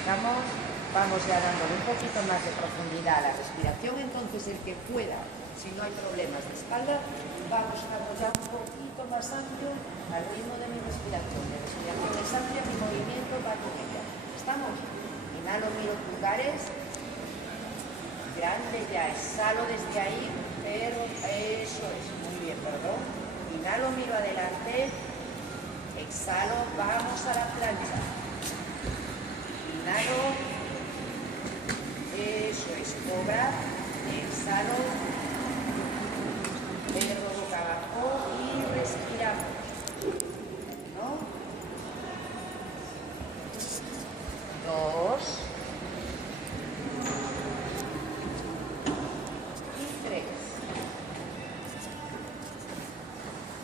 relajamos, vamos ya dándole un poquito más de profundidad a la respiración. Entonces el que pueda, si no hay problemas de espalda, vamos a apoyar un poquito más amplio al ritmo de mi respiración. Mi respiración es amplia, mi movimiento va con ella. ¿Estamos? Inhalo, miro pulgares, grande ya, exhalo desde ahí, pero eso es, muy bien, perdón. Inhalo, miro adelante, exhalo, vamos a la plancha. Inhalo, eso es, cobra, exhalo, perro boca abajo y respiramos. ¿No? 2 y 3.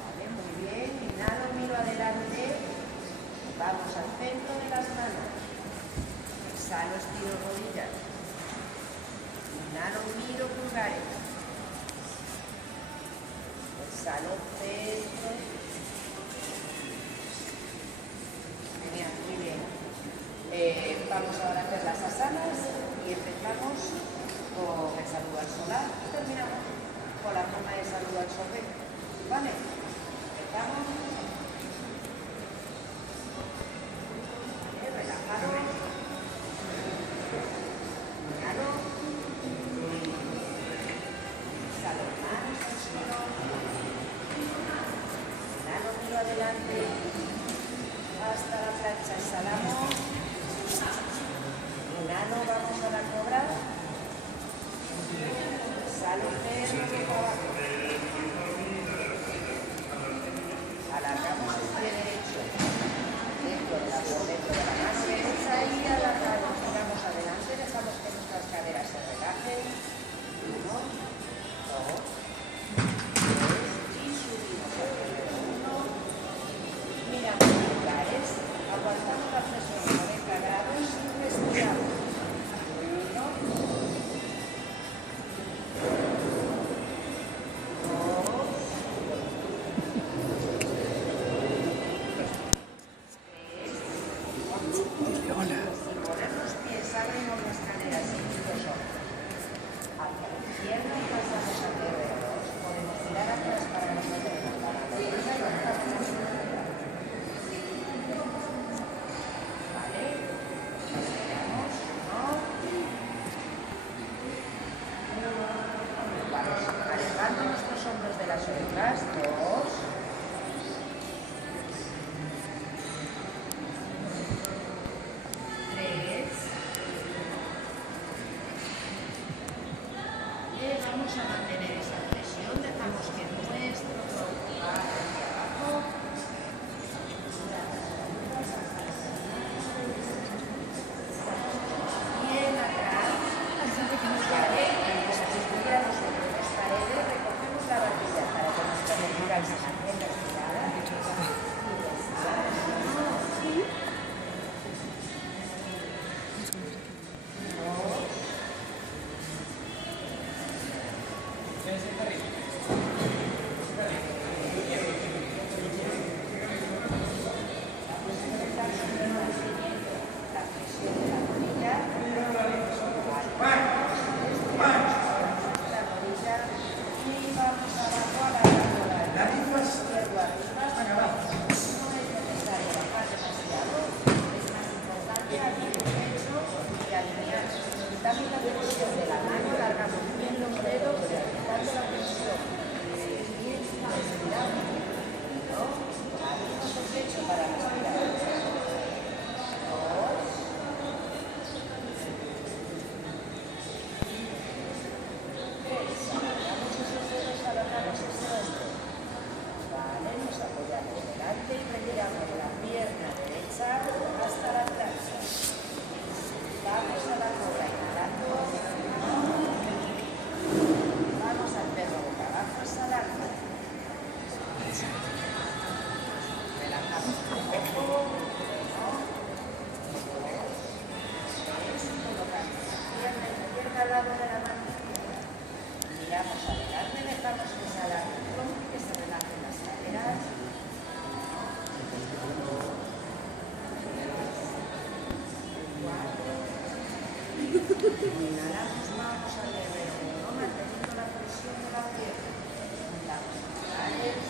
Vale, muy bien. Inhalo, miro adelante. Vamos al centro de las manos. Exhalo, estiro rodillas. Inhalo, miro pulgares. Exhalo, centro. Genial, muy bien. Vamos ahora a hacer las asanas y empezamos con el saludo al solar y terminamos con la forma de saludo al sorbete. ¿Vale? Empezamos. Relajado. Inhalo. Exhalo, manos al suelo. Inhalo, miro adelante. Hasta la plancha, exhalamos. Inhalo, vamos a la cobra. Exhalo, perro boca abajo. Alargamos el pie derecho dentro de la mano derecha y alargamos. Giramos adelante, dejamos que nuestras caderas se relajen. 1, 2, 3 y subimos al primero. 1. Miramos pulgares, aguantamos la presión 90 grados y respiramos. 1, 2, 3. Sin poner los pies, abrimos las caderas y los ojos. Hacia la izquierda y pasamos al dedo 2. Podemos tirar atrás para no perder la mano. Vale. Respiramos. 1. Vamos alejando nuestros hombros de las orejas. 2. 3. Vamos a mantener esa presión, dejamos que nuestro tronco vaya hacia abajo. Bien atrás. Vale, estudiamos sobre las paredes, recogemos la barbilla para que nuestra cervical se mantenga estirada. También la tensión de la mano, alargamos bien los dedos, quitando la tensión. Bien, respiramos. ¿No? Abrimos el pecho para respirar. 2. Alargamos esos dedos, alargamos esos dedos. Vale, nos apoyamos delante y retiramos la pierna derecha hasta la plancha. Vamos a la cobra, inhalando. Vamos al perro boca abajo, exhalando. Relajamos el cuerpo. 1, 2, 3. Colocamos la pierna al lado de la mano izquierda. Miramos adelante, dejamos que se alargue el tronco y que se relajen las caderas. 4. Inhalamos, vamos al guerrero 1, manteniendo la presión de la pierna. Juntamos abdominales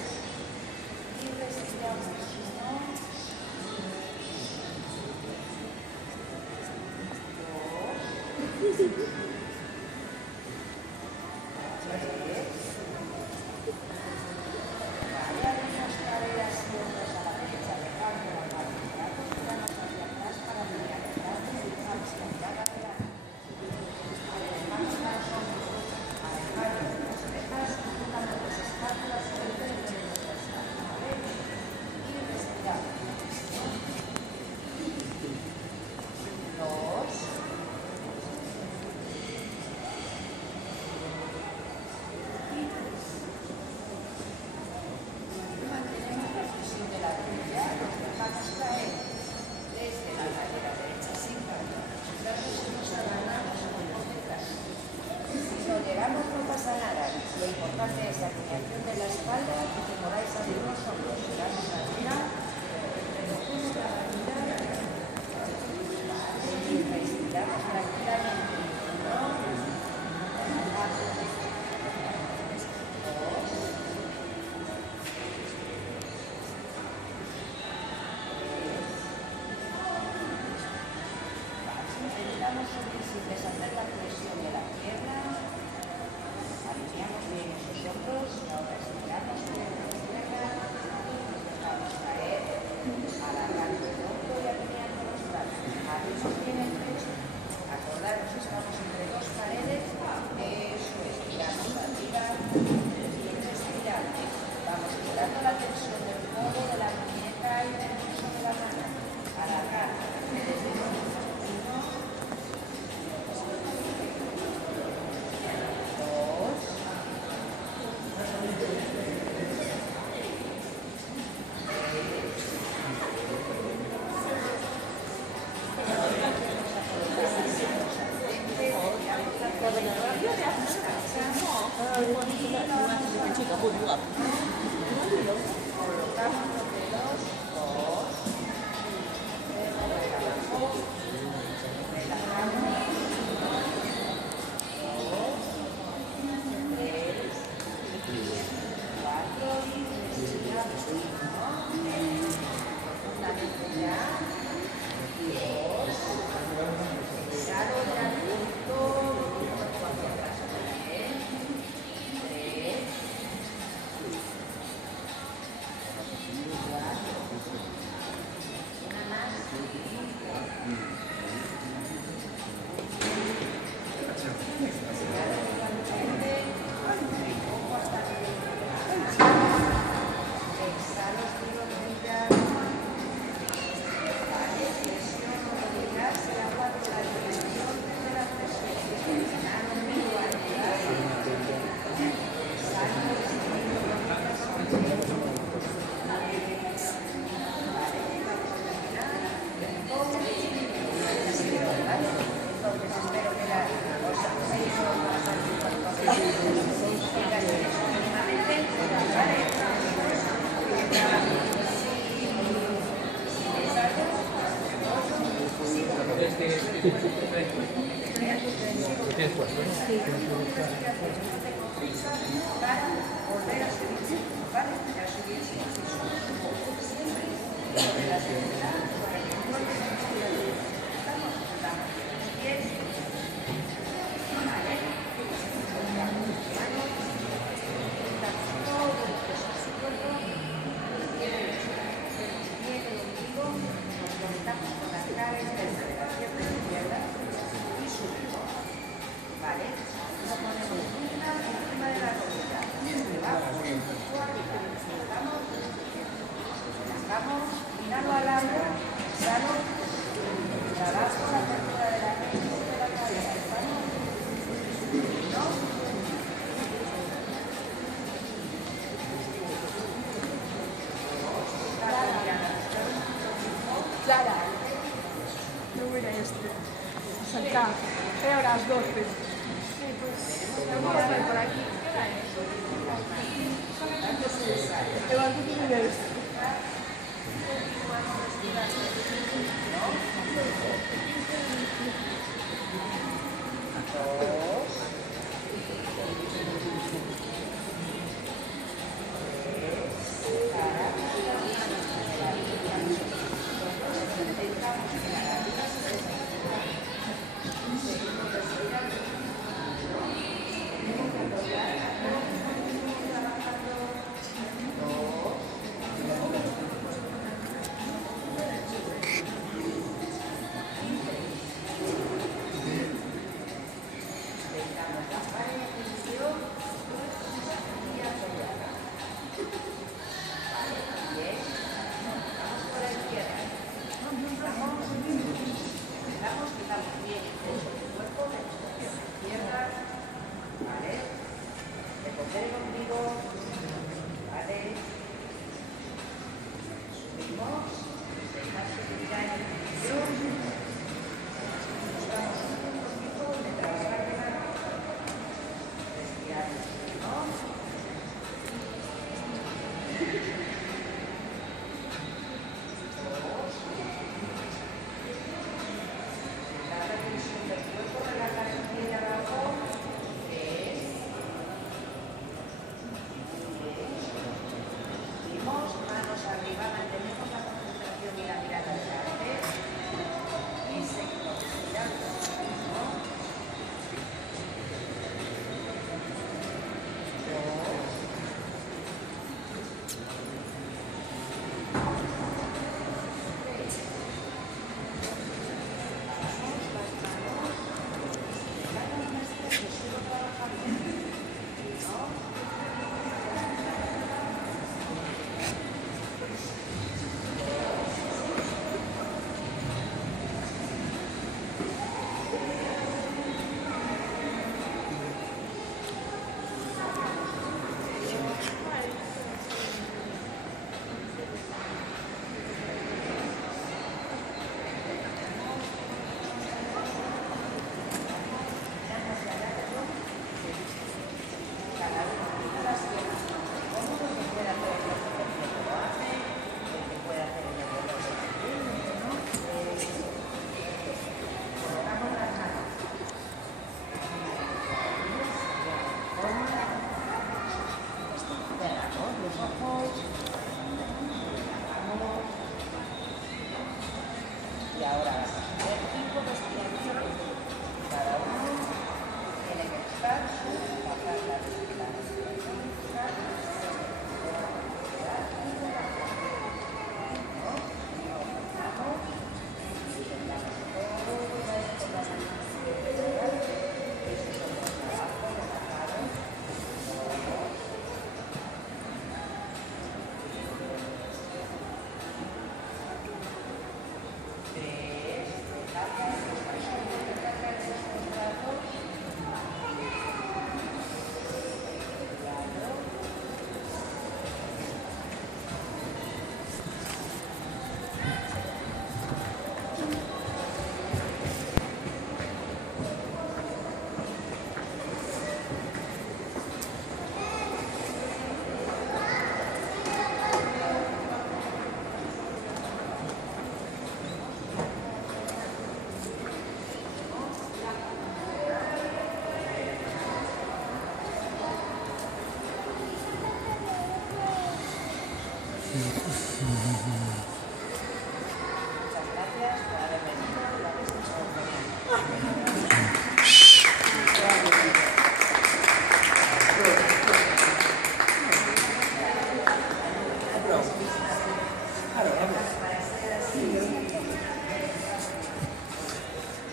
y respiramos 1, 2, 3. Vale, abrimos caderas y hombros a la derecha, dejando la mano en brazos, tiramos hacia atrás para mirar atrás, dejamos la mirada adelante. Alejamos los hombros, alejamos las orejas, juntamos las espátulas sobre el centro de nuestra espalda, ¿vale? Y respiramos. 2. Mantenemos la presión de la rodilla, nos dejamos caer desde la cadera derecha sin cambiar los brazos y nos agarramos por detrás. Si no llegamos no pasa nada, lo importante es la alineación de la espalda y que podáis abrir los hombros. Llegamos arriba, recogemos la barriga, vale, y respiramos tranquilamente. 1, 2, intentamos sin deshacer la presión de la pierna, alineamos bien esos hombros y ahora estiramos bien la pierna, nos dejamos caer, alargando el hombro y alineando los brazos. Abrimos bien el pecho, acordaros, estamos entre dos paredes, eso es, tiramos arriba y respiramos. Vamos quitando la tensión del codo, de la muñeca y del piso de la mano. Alargar desde el 1, 12.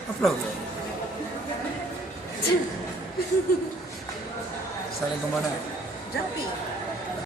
Aplaude. Sale como nada. Jumpy.